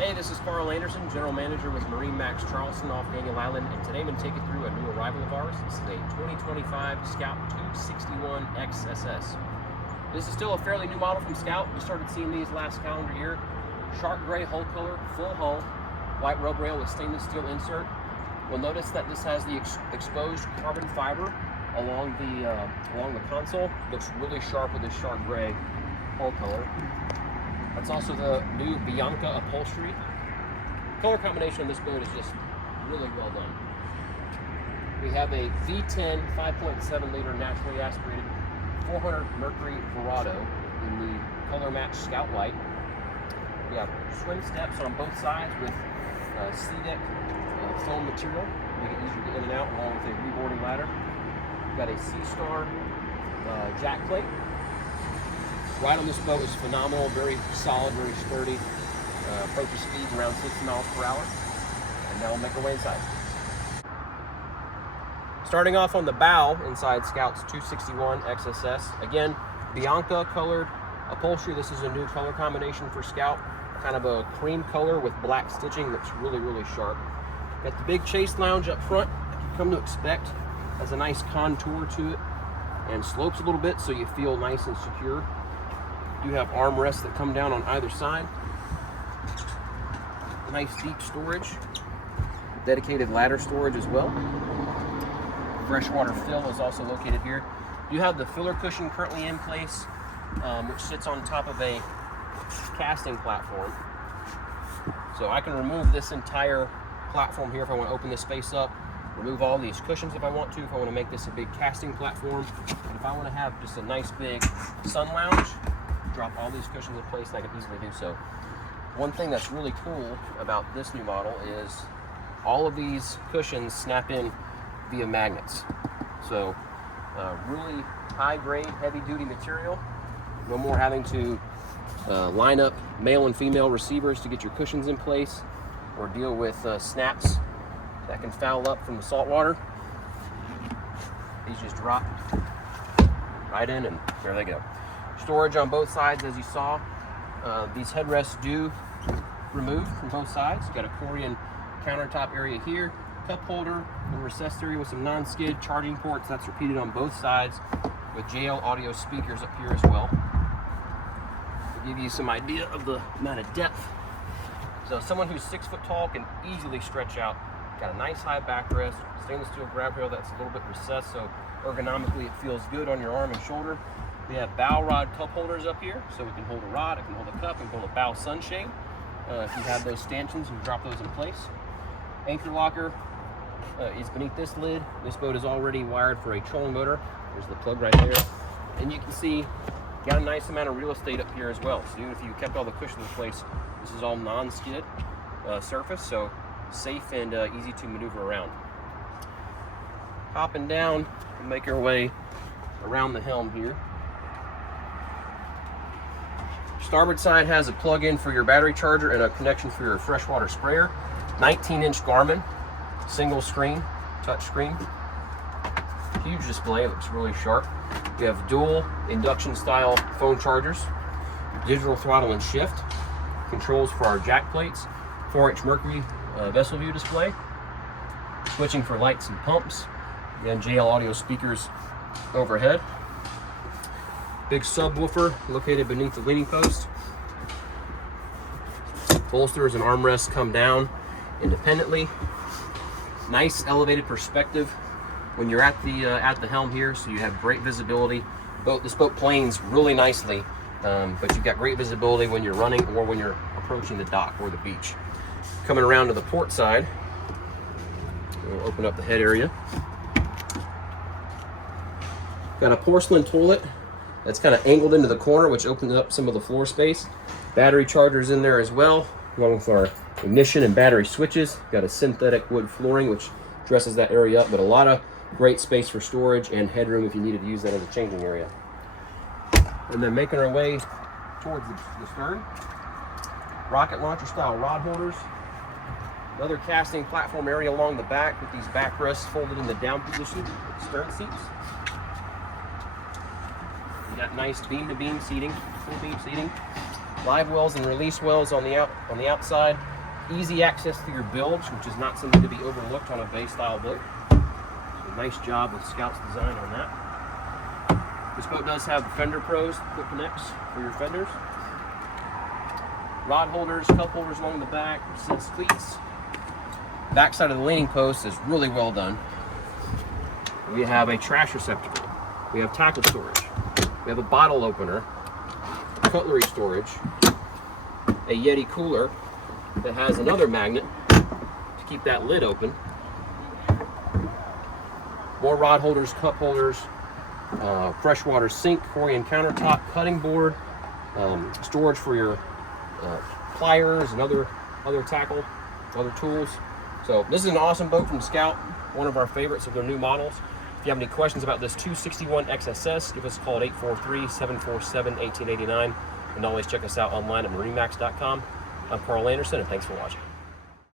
Hey, this is Carl Anderson, General Manager with MarineMax Charleston off Daniel Island, and today I'm going to take you through a new arrival of ours. This is a 2025 Scout 261 XSS. This is still a fairly new model from Scout. We started seeing these last calendar year. Shark gray hull color, full hull, white rub rail with stainless steel insert. You'll notice that this has the exposed carbon fiber along the console. Looks really sharp with this shark gray hull color. That's also the new Bianca upholstery. Color combination on this boat is just really well done. We have a V10 5.7 liter naturally aspirated 400 Mercury Verado in the color match Scout White. We have swim steps on both sides with C-deck foam material. Make it easier to get in and out along with a reboarding ladder. We've got a Sea-Star jack plate. Ride on this boat is phenomenal, very solid, very sturdy. Approaches speeds around 60 miles per hour. And now we'll make our way inside. Starting off on the bow inside Scout's 261 XSS. Again, Bianca colored upholstery. This is a new color combination for Scout. Kind of a cream color with black stitching that's really, really sharp. Got the big chase lounge up front, you come to expect. Has a nice contour to it and slopes a little bit so you feel nice and secure. You have armrests that come down on either side. Nice deep storage. Dedicated ladder storage as well. Freshwater fill is also located here. You have the filler cushion currently in place, which sits on top of a casting platform. So I can remove this entire platform here if I want to open this space up. Remove all these cushions if I want to, if I want to make this a big casting platform. And if I want to have just a nice big sun lounge, drop all these cushions in place and I can easily do so. One thing that's really cool about this new model is all of these cushions snap in via magnets. So really high grade, heavy duty material. No more having to line up male and female receivers to get your cushions in place or deal with snaps that can foul up from the salt water. These just drop right in and there they go. Storage on both sides, as you saw. These headrests do remove from both sides. You've got a Corian countertop area here, cup holder, a recessed area with some non-skid charging ports. That's repeated on both sides with JL audio speakers up here as well. To give you some idea of the amount of depth. So someone who's 6 foot tall can easily stretch out. Got a nice high backrest, stainless steel grab rail that's a little bit recessed, so ergonomically it feels good on your arm and shoulder. We have bow rod cup holders up here, so we can hold a rod, it can hold a cup, and hold a bow sunshade. If you have those stanchions, you can drop those in place. Anchor locker is beneath this lid. This boat is already wired for a trolling motor. There's the plug right there. And you can see, got a nice amount of real estate up here as well. So even if you kept all the cushions in place, this is all non-skid surface, so safe and easy to maneuver around. Hopping down, we'll make our way around the helm here. Starboard side has a plug-in for your battery charger and a connection for your freshwater sprayer. 19-inch Garmin, single screen, touch screen. Huge display, looks really sharp. You have dual induction style phone chargers, digital throttle and shift, controls for our jack plates, 4-inch Mercury vessel view display, switching for lights and pumps, and JL audio speakers overhead. Big subwoofer located beneath the leaning post. Bolsters and armrests come down independently. Nice elevated perspective when you're at the helm here, so you have great visibility. This boat planes really nicely, but you've got great visibility when you're running or when you're approaching the dock or the beach. Coming around to the port side, we'll open up the head area. Got a porcelain toilet that's kind of angled into the corner, which opens up some of the floor space. Battery chargers in there as well, along with our ignition and battery switches. Got a synthetic wood flooring, which dresses that area up, but a lot of great space for storage and headroom if you needed to use that as a changing area. And then making our way towards the stern. Rocket launcher style rod holders. Another casting platform area along the back with these backrests folded in the down position with stern seats. You got nice beam-to-beam seating, full beam seating. Live wells and release wells on the outside. Easy access to your bilge, which is not something to be overlooked on a bay style boat. So nice job with Scout's design on that. This boat does have fender pros, quick connects for your fenders. Rod holders, cup holders along the back, recessed cleats. Back side of the leaning post is really well done. We have a trash receptacle. We have tackle storage. We have a bottle opener, cutlery storage, a Yeti cooler that has another magnet to keep that lid open. More rod holders, cup holders, freshwater sink, Corian countertop, cutting board, storage for your pliers and other tackle, other tools. So this is an awesome boat from Scout, one of our favorites of their new models. If you have any questions about this 261 XSS, give us a call at 843-747-1889, and always check us out online at MarineMax.com. I'm Carl Anderson, and thanks for watching.